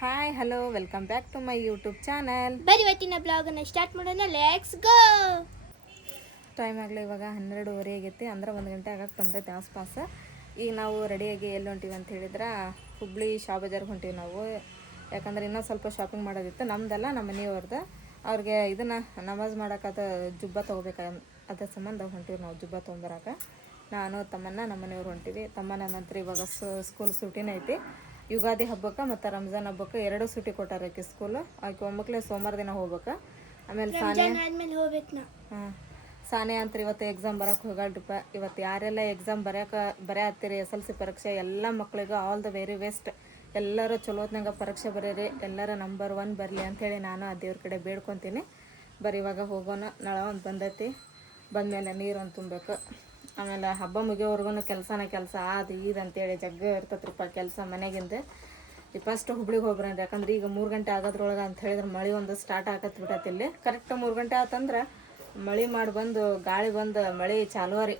Hi hello welcome back to my YouTube channel. ಬರೀ ಇವತ್ತಿನ ಬ್ಲಾಗನ್ನು ಸ್ಟಾರ್ಟ್ ಮಾಡೋಣ. Let's go. ಟೈಮ್ ಆಗಲಿ ಇವಾಗ 12:30 ಆಗೈತಿ, ಅಂದ್ರೆ 1 ಗಂಟೆ ಆಗಕ್ಕೆ ಬಂದೈತೆ ಆಸ್ಪಾಸ. ಈಗ ನಾವು ರೆಡಿಯಾಗಿ ಎಲ್ಲಿ ಹೊಂಟೀವಿ ಅಂತ ಹೇಳಿದ್ರೆ ಹುಬ್ಳಿ ಶಾ ಬಜಾರ್ಗೆ ಹೊಂಟೀವಿ ನಾವು. ಯಾಕಂದ್ರೆ ಇನ್ನೂ ಸ್ವಲ್ಪ ಶಾಪಿಂಗ್ ಮಾಡೋದಿತ್ತು, ನಮ್ದೆಲ್ಲ ನಮ್ಮ ಮನೆಯವ್ರದ್ದು. ಅವ್ರಿಗೆ ಇದನ್ನು ನಮಾಜ್ ಮಾಡೋಕ್ಕಾದ ಜುಬ್ಬ ತೊಗೋಬೇಕು, ಅದ್ರ ಸಂಬಂಧ ಹೊಂಟೀವಿ ನಾವು ಜುಬ್ಬ ತೊಗೊಂಬರಕ್ಕೆ. ನಾನು ತಮ್ಮನ್ನ ನಮ್ಮ ಮನೆಯವ್ರು ಹೊಂಟೀವಿ. ತಮ್ಮನ ನಂತರ ಇವಾಗ ಸ್ಕೂಲ್ ಸೂಟಿನ ಐತಿ. ಯುಗಾದಿ ಹಬ್ಬಕ್ಕೆ ಮತ್ತು ರಂಜಾನ್ ಹಬ್ಬಕ್ಕೆ 2 ಸೂಟಿ ಕೊಟ್ಟಾರ ಆಕೆ ಸ್ಕೂಲು. ಆಕೆ ಒಮ್ಮಕ್ಲೆ ಸೋಮವಾರ ದಿನ ಹೋಗ್ಬೇಕು. ಆಮೇಲೆ ಹಾಂ ಸಾನೆ ಅಂತ ಇವತ್ತು ಎಕ್ಸಾಮ್ ಬರೋಕೆ ಹೋಗಲ್ರಿಪ್ಪ. ಇವತ್ತು ಯಾರೆಲ್ಲ ಎಕ್ಸಾಮ್ ಬರೀ ಹತ್ತೀರಿ SLC ಪರೀಕ್ಷೆ, ಎಲ್ಲ ಮಕ್ಳಿಗೂ ಆಲ್ ದ ವೆರಿ ಬೆಸ್ಟ್. ಎಲ್ಲರೂ ಚಲೋತ್ನಾಗ ಪರೀಕ್ಷೆ ಬರೀರಿ, ಎಲ್ಲರೂ ನಂಬರ್ 1 ಬರಲಿ ಅಂಥೇಳಿ ನಾನು ಆ ದೇವ್ರ ಕಡೆ ಬೇಡ್ಕೊತೀನಿ. ಬರೀ ಇವಾಗ ಹೋಗೋಣ. ನಳ ಒಂದು ಬಂದೈತಿ, ಬಂದಮೇಲೆ ನೀರು ಒಂದು ತುಂಬಬೇಕು. ಆಮೇಲೆ ಹಬ್ಬ ಮುಗಿಯೋವರೆಗೂ ಕೆಲಸ ಅದು ಇದು ಅಂತೇಳಿ ಜಗ್ಗ ಇರ್ತೈತ್ರಪ್ಪ ಕೆಲಸ ಮನೆಗಿಂದ. ಈ ಫಸ್ಟ್ ಹುಬ್ಳಿಗೆ ಹೋಗ್ಬರಂದ್ರೆ, ಯಾಕಂದ್ರೆ ಈಗ 3 ಗಂಟೆ ಆಗೋದ್ರೊಳಗೆ ಅಂತ ಹೇಳಿದ್ರೆ ಮಳೆ ಒಂದು ಸ್ಟಾರ್ಟ್ ಆಗತ್ತೆ ಬಿಟ್ಟೈತಿ. ಇಲ್ಲಿ ಕರೆಕ್ಟ್ 3 ಗಂಟೆ ಆತಂದ್ರೆ ಮಳೆ ಮಾಡಿ ಬಂದು ಗಾಳಿ ಬಂದು ಮಳೆ ಚಾಲು ರೀ.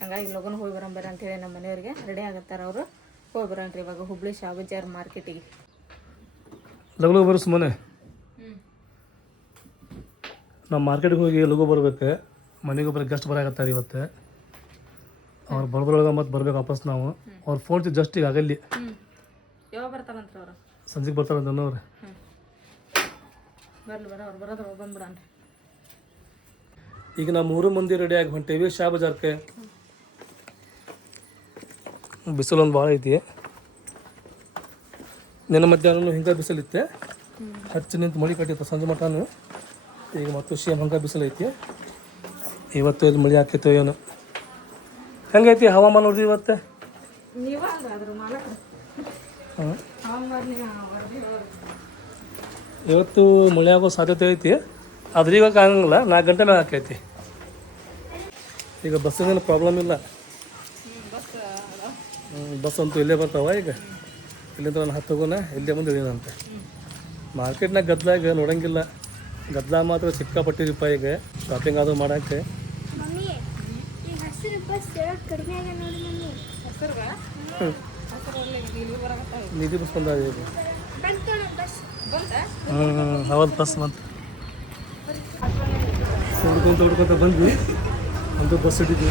ಹಂಗಾಗಿ ಲಗುನ ಹೋಗಿ ಬರಂಬರಿ ಅಂತೇಳಿ ನಮ್ಮ ಮನೆಯವ್ರಿಗೆ ರೆಡಿ ಆಗತ್ತಾರ ಅವರು. ಹೋಗಿ ಬರೋಣ್ರಿ ಇವಾಗ ಹುಬ್ಳಿ ಶಾ ಬಜಾರ್ ಮಾರ್ಕೆಟಿಗೆ. ಲಗು ಬರೋ ಸುಮ್ಮನೆ ನಾವು ಮಾರ್ಕೆಟ್ಗೆ ಹೋಗಿ ಲಗು ಬರ್ಬೇಕು. ಮನೆಗೆ ಒಬ್ಬರು ಗೆಸ್ಟ್ ಬರಾಕತ್ತಾರೆ ಇವತ್ತು. ಅವ್ರು ಬರೋದ್ರೊಳಗೆ ಮತ್ತೆ ಬರ್ಬೇಕು ವಾಪಸ್ ನಾವು. ಅವ್ರು ಫೋನ್ ಜಸ್ಟ್ ಈಗ ಆಗಲ್ಲಿ ಯಾವಾಗ ಬರ್ತಾರಂತ ಅವರು? ಸಂಜೆಗೆ ಬರ್ತಾರಂತ ಅವ್ರು. ಅವ್ರು ಬರೋದ್ರ ಬಂದ್ಬಿಡನ್ರಿ. ಈಗ ನಾವು 3 ಮಂದಿ ರೆಡಿಯಾಗಿ ಹೊಂಟೇವಿ ಶಾ ಬಜಾರ್ಗೆ. ಬಿಸಿಲು ಒಂದು ಭಾಳ ಐತಿ. ನಿನ್ನ ಮಧ್ಯಾಹ್ನ ಹಿಂಗೆ ಬಿಸಿಲಿತ್ತೆ, ಹಚ್ಚಿ ನಿಂತು ಮಳೆ ಕಟ್ಟಿತ್ತು ಸಂಜೆ ಮಟನು. ಈಗ ಮತ್ತು ಸೇಮ್ ಹಂಗೆ ಬಿಸಿಲು ಐತಿ. ಇವತ್ತು ಇಲ್ಲಿ ಮಳೆ ಹಾಕೈತೆ ಏನು ಹೆಂಗೈತಿ ಹವಾಮಾನ ನೋಡ್ರಿ ಇವತ್ತು? ಇವತ್ತು ಮಳೆ ಆಗೋ ಸಾಧ್ಯತೆ ಐತಿ, ಆದ್ರೆ ಇವಾಗ ಆಗಂಗಿಲ್ಲ. 4 ಗಂಟೆ ಮೇಲೆ ಹಾಕೈತಿ. ಈಗ ಬಸ್ಸಿನ ಪ್ರಾಬ್ಲಮ್ ಇಲ್ಲ. ಬಸ್ ಅಂತೂ ಇಲ್ಲೇ ಬರ್ತಾವ. ಈಗ ಇಲ್ಲಿಂದ ನಾನು ಹತ್ತು ಹೋಗೋಣ, ಇಲ್ಲೇ ಮುಂದೆ ಇದೇನಂತೆ. ಮಾರ್ಕೆಟ್ನಾಗ ಗದ್ದಲಾಗ ನೋಡಂಗಿಲ್ಲ, ಗದ್ದಲ ಮಾತ್ರ ಸಿಕ್ಕಾಪಟ್ಟಿರಿಪ್ಪ. ಈಗ ಶಾಪಿಂಗ್ ಆದ್ರೂ ಮಾಡೋಕ್ಕೆ ನಿಧಿ ಬಸ್ ಬಂದ. ಈಗ ಹೌದು, ಬಸ್ ಬಂತು. ಹುಡ್ಕೊಂತ ಬಂದ್ವಿ, ಅಂತೂ ಬಸ್ ಹಿಡಿದ್ವಿ.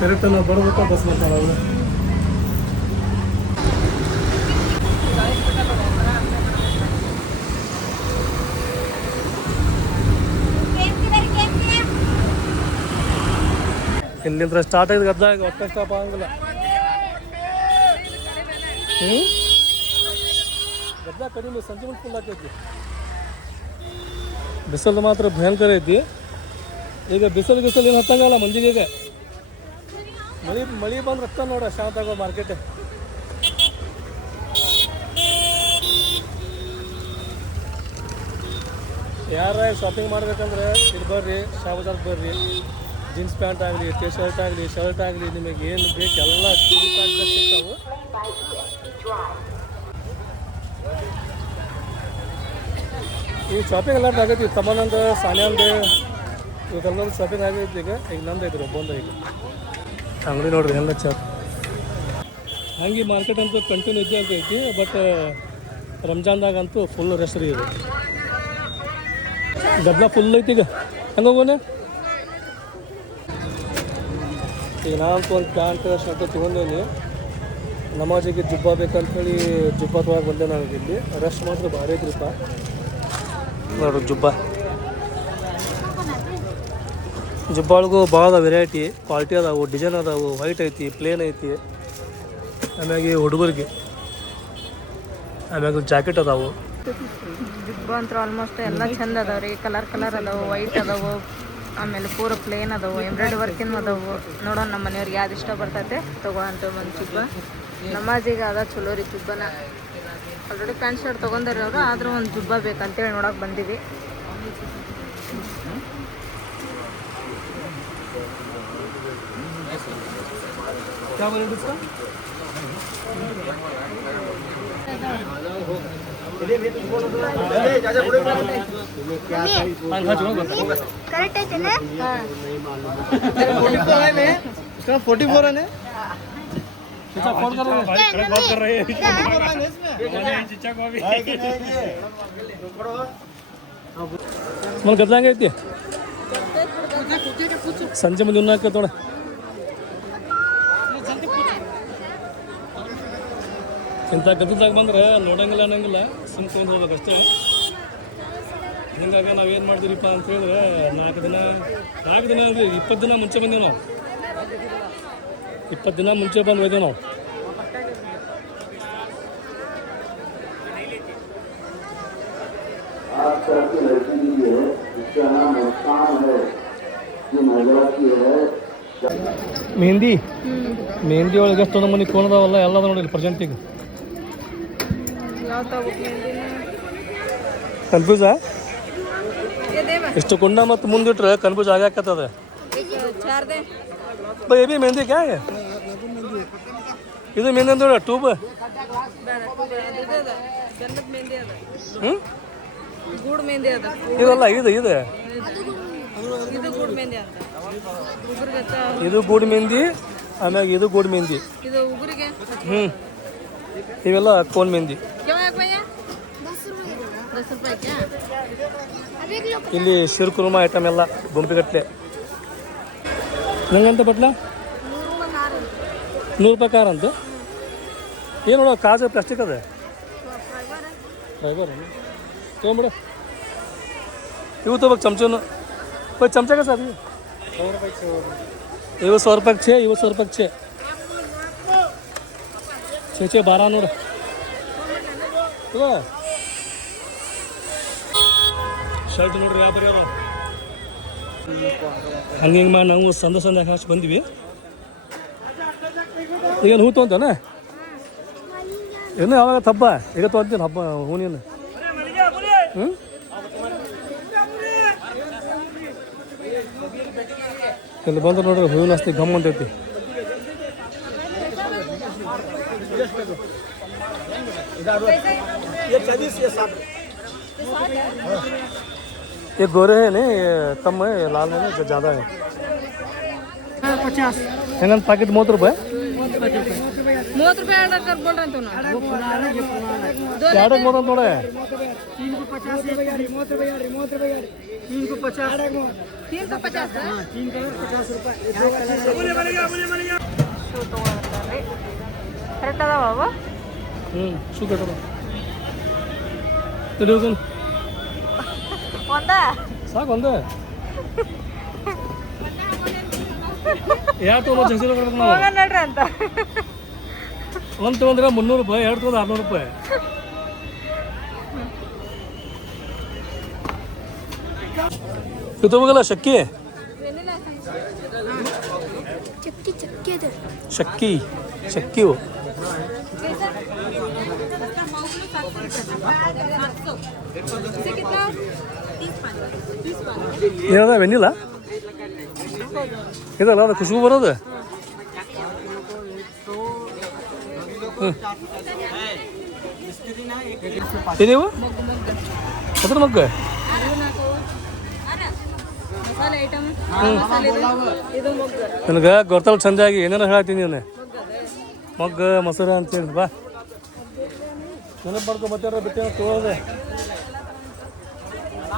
ಕರೆಕ್ಟ್ ನಾವು ಬರ್ಬೇಕಾ ಬಸ್ ಬರ್ತಾವೆ ಅವರು. ಇಲ್ಲಿಂದ ಸ್ಟಾರ್ಟ್ ಆಗಿದೆ ಗದ್ದಲ. ಈಗ ಒಟ್ಟೆ ಸ್ಟಾಪ್ ಆಗಂಗಿಲ್ಲ. ಗದ್ದಲ ಕಡಿಮೆ, ಸಂಜೆ ಮುಂದೆ ಫುಲ್ ಹಾಕೈತಿ. ಬಿಸಿಲು ಮಾತ್ರ ಭಯಂಕರ ಐತಿ. ಈಗ ಬಿಸಿಲು ಏನು ಹತ್ತಂಗಲ್ಲ ಮಂದಿಗೆ. ಈಗ ಮಳೆ ಬಂದ್ರೆ ಹತ್ತ ನೋಡ ಶಾಂತ ಆಗೋ ಮಾರ್ಕೆಟ್. ಯಾರ ಶಾಪಿಂಗ್ ಮಾಡ್ಬೇಕಂದ್ರೆ ಇದು ಬರ್ರಿ, ಶಾ ಬಜಾರ್ಗೆ ಬರ್ರಿ. ಜೀನ್ಸ್ ಪ್ಯಾಂಟ್ ಆಗಲಿ, ಟಿ ಶರ್ಟ್ ಆಗಲಿ, ಶರ್ಟ್ ಆಗಲಿ, ನಿಮಗೆ ಏನು ಬೇಕು ಎಲ್ಲ ಸಿಗ್ತಾವೆ. ಈ ಶಾಪಿಂಗ್ ಎಲ್ಲ ಆಗೈತಿ. ತಮ್ಮನಂದು ಸಾನ್ಯಾಂದು ಇವತ್ತೆಲ್ಲೊಂದು ಶಾಪಿಂಗ್ ಆಗೈತಿ. ಈಗ ನಂದು ಐತ್ರಿ ಒಬ್ಬೊಂದು. ಈಗ ಅಂಗಡಿ ನೋಡ್ರಿ ಎಲ್ಲ ಚಾಪ್. ಹಂಗೆ ಮಾರ್ಕೆಟ್ ಅಂತೂ ಕಂಟಿನ್ಯೂ ಇದ್ದೇ ಆಗೈತಿ. ಬಟ್ ರಂಜಾನ್ದಾಗಂತೂ ಫುಲ್ ರೆಸ್ಟ್ ರೀ. ಇದು ಗದ್ದಲ ಫುಲ್ ಐತಿ. ಈಗ ಹೆಂಗೆ ಹೋಗೋಣ? ಈಗ ನಾನಂತೂ ಒಂದು ಪ್ಯಾಂಟ್ ಶರ್ಟ್ ತೊಗೊಂಡೇನಿ. ನಮಾಜಿಗೆ ಜುಬ್ಬ ಬೇಕಂತೇಳಿ ಜುಬ್ಬ ತೊಗೊಳಕ್ಕೆ ಬಂದೆ ನನಗೆ. ಇಲ್ಲಿ ರಶ್ ಮಾತ್ರ ಭಾರಿ ಐತ್ರಿಪ್ಪ ನೋಡ್ರಿ. ಜುಬ್ಬ ಒಳಗೂ ಭಾಳ ವೆರೈಟಿ ಕ್ವಾಲಿಟಿ ಅದಾವು, ಡಿಸೈನ್ ಅದಾವು. ವೈಟ್ ಐತಿ, ಪ್ಲೇನ್ ಐತಿ, ಆಮ್ಯಾಗೆ ಹುಡುಗರಿಗೆ, ಆಮ್ಯಾಗ ಜಾಕೆಟ್ ಅದಾವು. ಜುಬ್ಬ ಅಂತೂ ಆಲ್ಮೋಸ್ಟ್ ಎಲ್ಲ ಚಂದ ಅದಾವ್ರಿ. ಕಲರ್ ಅದಾವು, ವೈಟ್ ಅದಾವು, ಆಮೇಲೆ ಪೂರ ಪ್ಲೇನ್ ಅದಾವು, ಎಂಬ್ರಾಯ್ಡ್ರಿ ವರ್ಕಿನ ಅದಾವು. ನೋಡೋಣ ನಮ್ಮ ಮನೆಯವ್ರಿಗೆ ಯಾವ್ದು ಇಷ್ಟ ಬರ್ತೈತೆ ತೊಗೊಂತ ಒಂದು ಜುಬ್ಬ. ನಮಾಜಿಗೆ ಅದ ಚಲೋ ರೀ ಜುಬ್ಬನ. ಆಲ್ರೆಡಿ ಪ್ಯಾಂಟ್ ಶರ್ಟ್ ತೊಗೊಂಡಾರ ಅವರು, ಆದರೂ ಒಂದು ಜುಬ್ಬ ಬೇಕಂತೇಳಿ ನೋಡೋಕೆ ಬಂದೀವಿ. ಕರೆಕ್ಟ್ ಐತೆ. 44 है फोन कर मला गजांग ಐತಿ ಸಂಜೆ ಮುಂದೆ ಉಣ್ಣಾಕ ತೋಡ ಇಂಥ ಗದ್ದದಾಗ ಬಂದ್ರೆ ನೋಡಂಗಿಲ್ಲ ಅನ್ನಂಗಿಲ್ಲ ಸುಮ್ ತೊಗೊಂಡು ಹೋಗ್ಬೇಕು ಅಷ್ಟೇ. ಹಿಂಗಾಗಿ ನಾವೇನು ಮಾಡ್ತೀರಿಪ್ಪ ಅಂತ ಹೇಳಿದ್ರೆ 4 ದಿನ ಅಲ್ರಿ 20 ದಿನ ಮುಂಚೆ ಬಂದೀವಿ ನಾವು. 20 ದಿನ ಮುಂಚೆ ಬಂದು ಹೋಯ್ತೇವೆ ನಾವು. ಮೆಹಂದಿ ಒಳಗೆ ಎಷ್ಟು ನಮ್ಮನೆ ಕೋಣದಾವಲ್ಲ ಎಲ್ಲದ ನೋಡಿ ಪ್ರೆಸೆಂಟಿಗೆ. ಕನ್ಫ್ಯೂಸಾ ಎಷ್ಟು ಕೊಂಡ ಮತ್ತು ಮುಂದಿಟ್ರೆ ಕನ್ಫ್ಯೂಸ್ ಆಗಾಕತ್ತದ. ಬೈ ಎಬಿ ಮೆಹಂದಿ ಕ್ಯಾ ಇದು ಮೆಹಂದಿ ಅಂದ್ರೆ ಟ್ಯೂಬ್ ಇದಲ್ಲ ಇದು ಗೂಡ್ ಮೆಹಂದಿ ಆಮ್ಯಾಗ ಇದು ಗೂಡ್ ಮೆಹಂದಿ ಇವೆಲ್ಲ ಕೋನ್ ಮೆಹಂದಿ. ಇಲ್ಲಿ ಶಿರ್ ಕುರ್ಮಾ ಐಟಮ್ ಎಲ್ಲ ಗುಂಪಿಗಟ್ಲೆ. ನಂಗಂತ ಬಟ್ಲ 100 ರೂಪಾಯಿ ಕಾರ ಅಂತ ಏನು ನೋಡ ಕಾಜು ಪ್ಲಾಸ್ಟಿಕ್ ಅದ ಫೈಬರ್ ತೊಗೊಂಬಿಡ. ಇವು ತಗೋಬೇಕು ಚಮಚನು कोई चमचा का साथ 100 रुपये छे 100 रुपये छे 12 ನೋಡು ಶರ್ಟ್ ನೋಡ್ರಿ ವ್ಯಾಪಾರಿ ಅವರು ಹಂಗೆ ಮಾಡಿ ನಾವು ಸಂದ ಹಾಕಿ ಬಂದಿವಿ. ಈಗ ಹೂ ತೊಗೊಂತಾನೆ ಏನು ಯಾವಾಗ ಹಬ್ಬ ಈಗ ತೊಗೊಂತೀನಿ ಹಬ್ಬ ಹೂನೇನು ಇಲ್ಲಿ ಬಂದ್ರೆ ನೋಡ್ರಿ ಹೂವಿನ ಅಸ್ತಿ ಗಮ್ ಅಂತೈತಿ. ये गोरे है नहीं कम है लाल में ज़्यादा है 50 हेंगन पैकेट 30 रुपये 30 रुपये ऑर्डर कर बोल रहे हैं तो क्या ऑर्डर मोटा थोड़ा है 3 को 50 30 रुपये 3 को 50 3 को 50 3 कलर 50 रुपये ಕರೆಕ್ಟ್ ಅದಾವ ಶೂ ಕಟ್ಟದ ತಿಳಿಯೋದು ಒಂದಾ ಸಾಕು ಒಂದೇ ಯಾವ ತೊಗೊಂಡು ಜಂಗ್ಸಿ ಕೊಡ್ಬೇಕು ನಾವು ನಡ್ರಿ ಅಂತ ಒಂದು ತೊಗೊಂಡ್ರೆ 300 ರೂಪಾಯಿ 2 ತೊಗೊಂಡ್ರೆ 600 ರೂಪಾಯಿ. ಇದು ತಗೋಗಲ್ಲ ಶಕ್ಕಿ ಶಕ್ಕಿವು ಏನದ ವೆನಿಲ್ಲ ಇದಲ್ಲ ಅದು ಖುಷಬು ಬರೋದು. ನೀವು ಅದ್ರ ಮಗ್ಗ ನನಗೆ ಗೊತ್ತಲ್ಲ ಚಂದಾಗಿ ಏನಾರ ಹೇಳ್ತೀನಿ ನೀನು ಮಗ್ಗ ಮೊಸರು ಅಂತೇಳಿ ಬಾ ನೆನಪು ಮಾಡ್ಕೊ ಬರ್ತಾರ ಬಿಟ್ಟು ತೊಗೊಳೋದೆ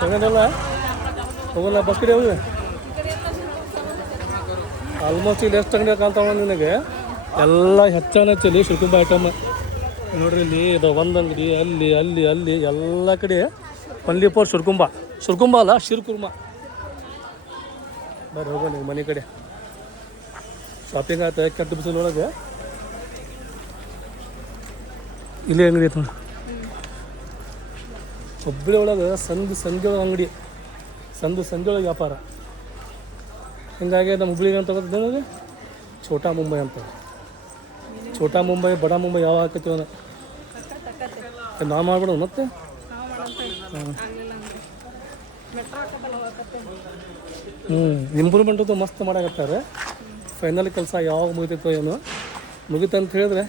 ತಗೊಂಡಲ್ಲ ಹೋಗಲ್ಲ ಬಸ್ ಕಡೆ ಹೋಗಿ ಆಲ್ಮೋಸ್ಟ್ ಇಲ್ಲಿ ಎಷ್ಟು ಅಂಗಡಿ ಕಾಣ್ತಾವ ನಿನಗೆ ಎಲ್ಲ ಹೆಚ್ಚಾಗಿ ಶಿರ್ಕುಂಬ ಐಟಮ್ ನೋಡ್ರಿ. ಇಲ್ಲಿ ಇದು ಒಂದು ಅಂಗಡಿ ಅಲ್ಲಿ ಅಲ್ಲಿ ಅಲ್ಲಿ ಎಲ್ಲ ಕಡೆ ಒನ್ಲಿ ಫಾರ್ ಶಿರ್ಕುಂಬ ಅಲ್ಲ ಶಿರ್ಕುರ್ಮಾ. ಬರ್ರಿ ಹೋಗೋ ನೀವು ಮನೆ ಕಡೆ ಶಾಪಿಂಗ್ ಆಯ್ತು ಕೆಟ್ಟ ಬಿಸಿಲೊಳಗೆ ಇಲ್ಲಿ ಅಂಗಡಿ ಐತೆ ನೋಡಿ ಹುಬ್ಬಳ್ಳಿ ಒಳಗೆ ಸಂಜೆ ಒಳಗೆ ಅಂಗಡಿ ಸಂಜೆ ಒಳಗೆ ವ್ಯಾಪಾರ. ಹಿಂಗಾಗಿ ನಮ್ಮ ಹುಬ್ಳಿಗೆ ಅಂತ ನೋಡಿದ್ರೆ ಛೋಟಾ ಮುಂಬೈ ಅಂತ ಛೋಟಾ ಮುಂಬೈ ಬಡ ಮುಂಬೈ ಯಾವ ಹಾಕತ್ತೀವ ನಾವು ಮಾಡ್ಬಿಡೋದು ಮತ್ತೆ ಇಂಪ್ರೂವ್ಮೆಂಟ್ ಅಂತೂ ಮಸ್ತ್ ಮಾಡಾಕತ್ತಾರೆ. ಫೈನಲ್ ಕೆಲಸ ಯಾವಾಗ ಮುಗಿತೈತೋ ಏನೋ ಮುಗಿತಂತ ಹೇಳಿದ್ರೆ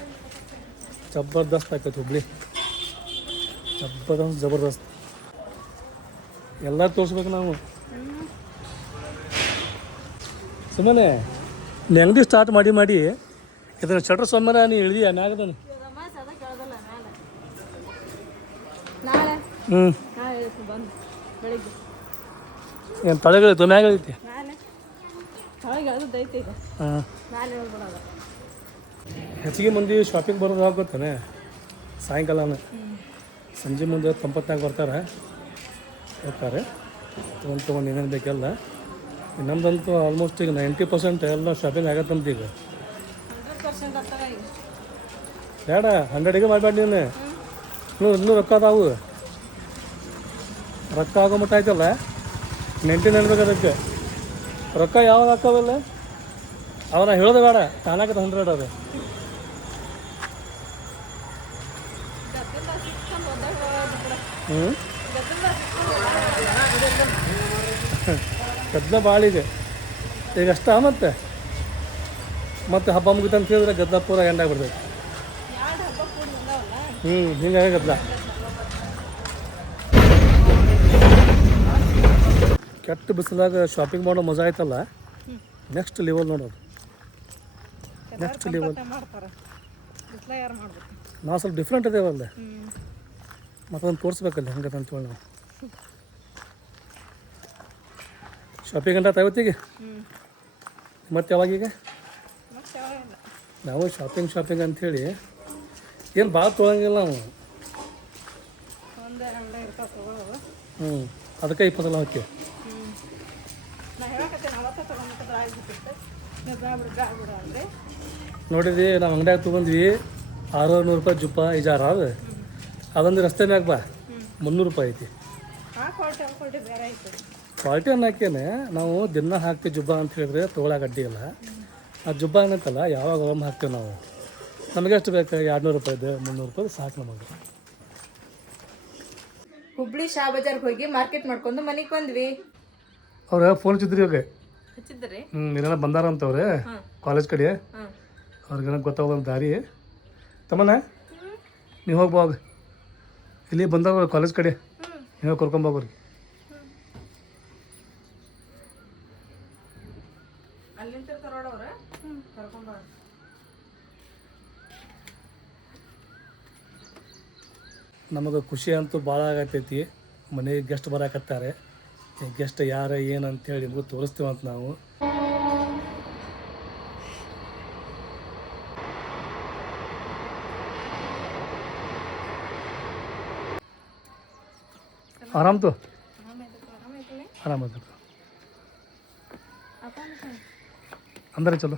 ಜಬರ್ದಸ್ತ್ ಆಕೈತೆ ಹುಬ್ಳಿ ಜಬರ್ದಸ್ತ್ ಎಲ್ಲ ತೋರಿಸ್ಬೇಕು ನಾವು. ಸುಮ್ಮನೆ ಅಂಗಡಿ ಸ್ಟಾರ್ಟ್ ಮಾಡಿ ಇದನ್ನು ಶಟ್ರ್ ಸೋಮವಾರ ನೀ ಇಳಿದೀಯ ಮ್ಯಾಗದನು ನಾಳೆ ಹ್ಞೂ ನಾಳೆ ಬಂದು ಬೆಳಿಗ್ಗೆ ಏನು ತಳಗಳಿತ್ತು ಮ್ಯಾಗೈತಿ ನಾಳೆ ಒಳಗೆ ಎಳ್ದೈತೆ ಈಗ ಹಾಂ ನಾಳೆ ಹೇಳ್ಬಿಡೋದು ಹೆಚ್ಚಿಗೆ ಮಂದಿ ಶಾಪಿಂಗ್ ಬರೋದು ಆಗೋತ್ತಾನೆ ಸಾಯಂಕಾಲನ ಸಂಜೆ ಮುಂದೆ ತಂಪತ್ನಾಗ ಬರ್ತಾರೆ ಹೋಗ್ತಾರೆ ತೊಗೊಂಡು ಏನೇನು ಬೇಕೆಲ್ಲ ನಮ್ದಂತೂ ಆಲ್ಮೋಸ್ಟ್ ಈಗ 90% ಎಲ್ಲ ಶಾಪಿಂಗ್ ಆಗತ್ತಂತ ಈಗ 100% ಆಗ್ತವೆ ಈಗ ಬೇಡ 100ಗೆ ಮಾಡಬೇಡ ನೀನು ಇನ್ನೂ ರೊಕ್ಕ ಅದಾವು ರೊಕ್ಕ ಆಗೋ ಮಟ್ಟ ಆಯ್ತಲ್ಲ 99 ಅನ್ಬೇಕು ಅದಕ್ಕೆ ರೊಕ್ಕ ಯಾವಾಗ ಹಾಕೋವಲ್ಲ ಅವನ ಹೇಳೋದು ಬೇಡ ತಾನಾಗತ್ತೆ 100 ಅದು ಹ್ಞೂ ಗದ್ದಲ ಭಾಳ ಇದೆ ಈಗ ಅಷ್ಟ ಮತ್ತೆ ಹಬ್ಬ ಮುಗಿತಂತ ಹೇಳಿದ್ರೆ ಗದ್ದಲ ಪೂರ ಎಂಡಾಗ್ಬಿಡ್ತೈತೆ ಹಿಂಗಾಗಿ ಗದ್ದಲ ಕೆಟ್ಟ ಬಿಸಿಲಾಗ ಶಾಪಿಂಗ್ ಮಾಡೋ ಮಜಾ ಆಯ್ತಲ್ಲ ನೆಕ್ಸ್ಟ್ ಲೆವೆಲ್ ನೋಡೋದು ನೆಕ್ಸ್ಟ್ ಲೆವೆಲ್ ಮಾಡ್ತಾರೆ ಯಾರು ಮಾಡ್ಬೇಕು ನಾವು ಸ್ವಲ್ಪ ಡಿಫ್ರೆಂಟ್ ಅದೇವಲ್ಲ ಮತ್ತೊಂದು ತೋರಿಸ್ಬೇಕಲ್ಲ ಹಂಗಂತ ಅಂತೇಳಿ ನಾವು ಶಾಪಿಂಗ್ ಅಂತ ಇವತ್ತಿಗೆ ಮತ್ತೆ ಯಾವಾಗೀಗ ನಾವು ಶಾಪಿಂಗ್ ಅಂಥೇಳಿ ಏನು ಭಾಳ ತೊಗೊಳಂಗಿಲ್ಲ ನಾವು ಅದಕ್ಕೆ 20 ಹಾಕಿ ನೋಡಿದ್ವಿ ನಾವು ಅಂಗಡಿಯಾಗ ತೊಗೊಂಡ್ವಿ 600 ರೂಪಾಯಿ ಜುಪ್ಪ ಇಜಾರ ಅದೊಂದು ರಸ್ತೆ ಮ್ಯಾಗ ಬಾ 300 ರೂಪಾಯಿ ಐತಿ ಕ್ವಾಲಿಟಿ ಅನ್ನೋಕ್ಕೇನೆ ನಾವು ದಿನ ಹಾಕ್ತೀವಿ ಜುಬ್ಬ ಅಂತ ಹೇಳಿದ್ರೆ ತೊಗೊಳಕ್ಕೆ ಅಡ್ಡಿ ಇಲ್ಲ ಆ ಜುಬ್ಬ ಏನಂತಲ್ಲ ಯಾವಾಗ ಒಮ್ಮೆ ಹಾಕ್ತೀವಿ ನಾವು ನಮಗೆ ಎಷ್ಟು ಬೇಕು 200 ರೂಪಾಯಿದು 300 ರೂಪಾಯಿ ಸಾಕು ನಮಗೆ ಹುಬ್ಳಿ ಶಾ ಬಜಾರ್ಗೆ ಹೋಗಿ ಮಾರ್ಕೆಟ್ ಮಾಡ್ಕೊಂಡು ಮನೆಗೆ ಬಂದ್ವಿ ಅವ್ರು ಫೋನ್ ಹಚ್ಚಿದ್ರಿ ಇವಾಗ ಹಚ್ಚಿದ್ರಿ ನೀರೆಲ್ಲ ಬಂದಾರಂತವ್ರೆ ಕಾಲೇಜ್ ಕಡೆ ಅವ್ರಿಗೇನೋ ಗೊತ್ತಾಗೋದು ದಾರಿ ತಮ್ಮನ ನೀವು ಹೋಗ್ಬೋಗ ಇಲ್ಲಿ ಬಂದವ ಕಾಲೇಜ್ ಕಡೆ ನೀವು ಕರ್ಕೊಂಬೋಗ್ರಿ ನಮಗೆ ಖುಷಿ ಅಂತೂ ಭಾಳ ಆಗತೈತಿ ಮನೆಗೆ ಗೆಸ್ಟ್ ಬರಾಕತ್ತಾರೆ ಗೆಸ್ಟ್ ಯಾರು ಏನು ಅಂತೇಳಿ ನಿಮಗೂ ತೋರಿಸ್ತೀವಂತ ನಾವು ಆರಾಮ್ತು ಆರಾಮದ ಅಂದರೆ ಚಲೋ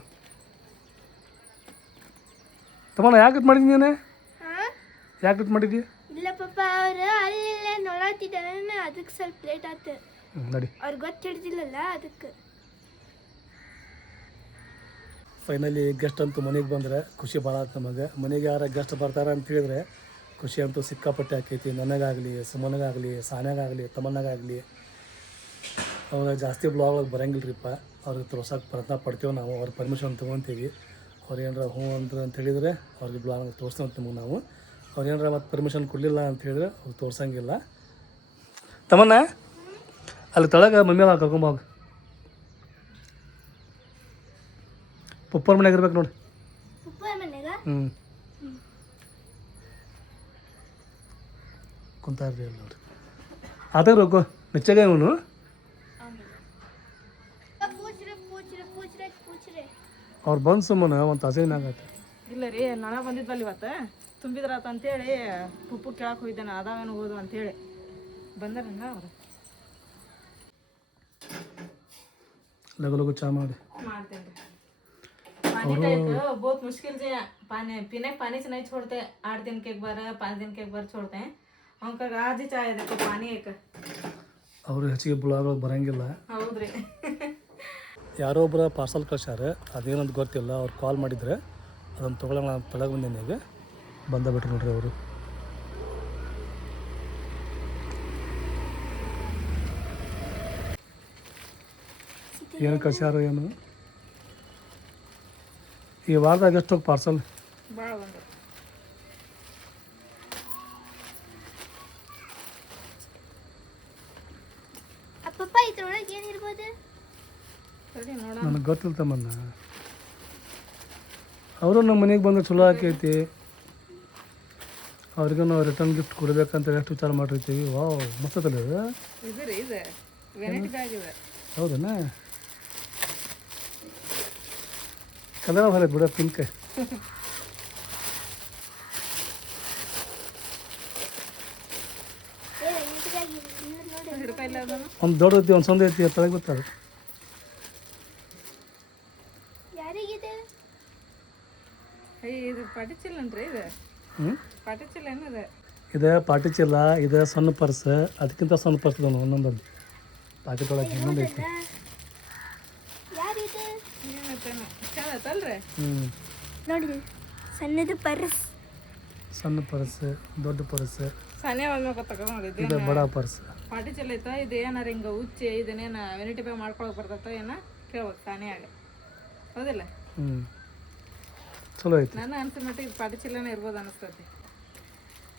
ತಮ್ಮಣ್ಣ ಯಾಕೆ ಮಾಡಿದ್ದೀನಿ ನೀನೆ ಯಾಕೆ ಮಾಡಿದ್ದಿ ಇಲ್ಲ ಪಾಪ ಅವರು ಅಲ್ಲೆಲ್ಲ ನೋಡತ್ತಿದ್ದಾರೆ ಅದಕ್ಕೆ ಸ್ವಲ್ಪ ಲೇಟ್ ಆಯ್ತು ನಡಿ ಅವ್ರಿಗೆ ಗೊತ್ತಿಡ್ದಿಲ್ಲಲ್ಲ ಅದಕ್ಕೆ ಫೈನಲಿ ಗೆಸ್ಟ್ ಅಂತೂ ಮನೆಗೆ ಬಂದರೆ ಖುಷಿ ಭಾಳ ಆಯ್ತು ನಮಗೆ ಮನೆಗೆ ಯಾರ ಗೆಸ್ಟ್ ಬರ್ತಾರೆ ಅಂತ ಹೇಳಿದ್ರೆ ಖುಷಿ ಅಂತೂ ಸಿಕ್ಕಾಪಟ್ಟೆ ಆಕೈತಿ ನನಗಾಗಲಿ ಸುಮನಗಾಗಲಿ ಸಾನ್ಯಾಗಾಗಲಿ ತಮ್ಮನಾಗಲಿ ಅವ್ರು ಜಾಸ್ತಿ ಬ್ಲಾಗ್ ಒಳಗೆ ಬರಂಗಿಲ್ಲರಿಪ್ಪ ಅವ್ರಿಗೆ ತೋರ್ಸೋಕೆ ಪ್ರಯತ್ನ ಪಡ್ತೀವಿ ನಾವು ಅವ್ರ ಪರ್ಮಿಷನ್ ತೊಗೊತೀವಿ ಅವ್ರು ಏನಾರ ಹ್ಞೂ ಅಂದ್ರೆ ಅಂತ ಹೇಳಿದರೆ ಅವ್ರಿಗೆ ಬ್ಲಾಗ್ ತೋರಿಸ್ತೀವಿ ನಿಮಗೆ ನಾವು ಅವ್ರು ಏನಾರ ಮತ್ತೆ ಪರ್ಮಿಷನ್ ಕೊಡಲಿಲ್ಲ ಅಂತ ಹೇಳಿದ್ರೆ ಅವ್ರು ತೋರ್ಸಂಗಿಲ್ಲ ತಮ್ಮನ್ನ ಅಲ್ಲಿ ತಳಗ ಮಮ್ಮಿ ಅಲ್ಲ ಕರ್ಕೊಂಬೋಗ ಪುಪ್ಪರ ಮನೆಯಾಗ ಇರ್ಬೇಕು ನೋಡಿ ಕುಂತ ಇರ್ರಿ ನೋಡ್ರಿ ಆದಾಗ ರೋಕೋ ಮೆಚ್ಚಾಗ ಇವನು ಅವ್ರು ಬಂದು ಸುಮ್ಮನೆ ಒಂದು ತಾಸಿನ ಮ್ಯಾಗ ಆಯ್ತು ಇಲ್ಲ ರೀ ನಾನು ಬಂದಿದ್ವಲ್ಲ ಇವತ್ತು ತುಂಬಿದ್ರಾತ ಅಂತೇಳಿ ಪುಪ್ಪು ಕೇಳಕ್ಕೆ ಹೋಗಿದ್ದೇನೆ ಅದಾವೇನು ಹೋದು ಅಂತೇಳಿ ಬಂದಾರಲ್ಲ ಅವರು ಲಗು ಲಗು ಚಾ ಮಾಡಿ ಮಾಡ್ತೇನೆ पानी का एक बहुत मुश्किल से पानी पीने पानी से नहीं छोड़ते 8 दिन के एक बार 5 दिन के एक बार छोड़ते हैं उनका आज ही चाहिए देखो पानी एक ಅವರು ಹೆಚ್ಚಿಗೆ ಬ್ಲಾಗ್ ಬರಂಗಿಲ್ಲ ಹೌದ್ರಿ ಯಾರೋ ಒಬ್ಬರ ಪಾರ್ಸಲ್ ಕಳ್ಸ್ಯಾರ ಅದೇನಂತ ಗೊತ್ತಿಲ್ಲ ಅವ್ರು ಕಾಲ್ ಮಾಡಿದ್ರೆ ಅದನ್ನು ತೊಗೊಳಂಗ ನಾನು ತೊಳಗೆ ಬಂದೇನೆ ಈಗ ಬಂದ ಬಿಟ್ರು ನೋಡ್ರಿ ಅವರು ಏನು ಕಳ್ಸ್ಯಾರ ಏನು ಈ ವಾರದಾಗ ಎಷ್ಟು ಹೋಗಿ ಪಾರ್ಸಲ್ ಭಾಳ ಬಂದು ಅಪ್ಪಪ್ಪ ಇದ್ರೊಳಗೆ ಏನಿರ್ಬೋದು ಸರಿ ನೋಡ ನನಗೆ ಗೊತ್ತಿಲ್ಲ ತಮ್ಮನ್ನ ಅವರು ನಮ್ಮ ಮನೆಗೆ ಬಂದು ಚಲೋ ಆಕೈತಿ, ಅವ್ರಿಗೂ ನಾವು ರಿಟರ್ನ್ ಗಿಫ್ಟ್ ಕೊಡ್ಬೇಕಂತ ಎಷ್ಟು ವಿಚಾರ ಮಾಡಿರ್ತೀವಿ. ವಾವ್ ಮಸ್ತ್ ಅದು. ಇದು ರೀ ಇದು ವೆನೈಟಿ ಬ್ಯಾಗ್ ಇದೆ. ಹೌದಾ? ಕಲರ್ ಭಾಳ ಬಿಡ, ಪಿಂಕ್. ಹಿಡ್ಕ ಇಲ್ಲ ಅದನ್ನು. ಒಂದು ದೊಡ್ಡ ಐತಿ, ಒಂದು ಸಣ್ಣ ಐತಿ, ತಳಗೆ ಗೊತ್ತಾಗ. ಯಾರಿಗಿದೆ? ಇದು ಪಾಟಿ ಚಿಲ್ಲನ್ರಿ ಇದು. ಹ್ಞೂ ಪಾಟಿ ಚಿಲ್ಲ ಏನಿದೆ? ಇದು ಪಾಟಿ ಚೀಲ, ಇದು ಸಣ್ಣ ಪರ್ಸ್, ಅದಕ್ಕಿಂತ ಸಣ್ಣ ಪರ್ಸ್ ಇದಾವೆ ಒಂದೊಂದು ಪಾಕೆಟ್ ಒಳಗೆ ಇನ್ನೊಂದು ಐತಿ. ಯಾರಿದೆ? ಏನೈತೇನೋ ಚಂದ ಐತಲ್ರಿ? ಹ್ಞೂ ನೋಡಿ ಸಣ್ಣದು ಪರ್ಸ್. ಸಣ್ಣ ಪರ್ಸ್, ದೊಡ್ಡ ಪರ್ಸ್, ಸಾನಿಯಾ ಒಮ್ಮೆ ತಗೊಂಡು ನೋಡಿದ್ದೆ. ಇದು ಬಡ ಪರ್ಸ್. ಪಾಟಿ ಚೀಲ ಐತ. ಇದು ಏನಾರ ಹಿಂಗೆ ಉಚ್ಚಿ ಇದನ್ನೇನು ವೆನೈಟಿ ಬ್ಯಾಗ್ ಮಾಡ್ಕೊಳಕ್ ಬರ್ತೈತೋ ಏನೋ ಕೇಳ್ಬೇಕು ಸಾನಿಯಾಗ. ಹೌದಿಲ್ಲ? ಹ್ಞೂ ಚಲೋ ಐತಿ. ನನ್ನ ಅನ್ಸಿದ ಮಟ್ಟಿಗೆ ಇದು ಪಾಟಿ ಚೀಲನೇ ಇರ್ಬೋದು ಅನಿಸ್ತೈತಿ.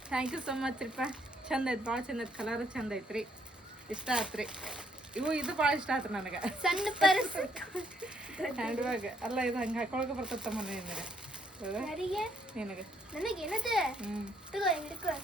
ಥ್ಯಾಂಕ್ ಯು ಸೊ ಮಚ್ ರೀಪ್ಪ. ಚಂದ ಐತೆ, ಭಾಳ ಚಂದ ಐತೆ. ಕಲರ್ ಚಂದ ಐತ್ರಿ, ಇಷ್ಟ ಆತ್ರಿ. ಇದು ಭಾಳ ಇಷ್ಟ ಆತ್ರಿ ನನಗೆ. ಸಣ್ಣ ಪರ್ಸ್. ಹ್ಯಾಂಡ್ ಬ್ಯಾಗ್ ಅಲ್ಲ, ಇದು ಹಂಗೆ ಹಾಕೊಳಕ್ಕೆ ಬರ್ತೈತಮ್ಮ ನಿನಗೆ. ಹೌದಾ? ಯಾರಿಗೆ? ನಿನಗೆ. ನನಗೇನದು? ಹ್ಞೂ ತಗೋ ಹಿಡ್ಕೊ.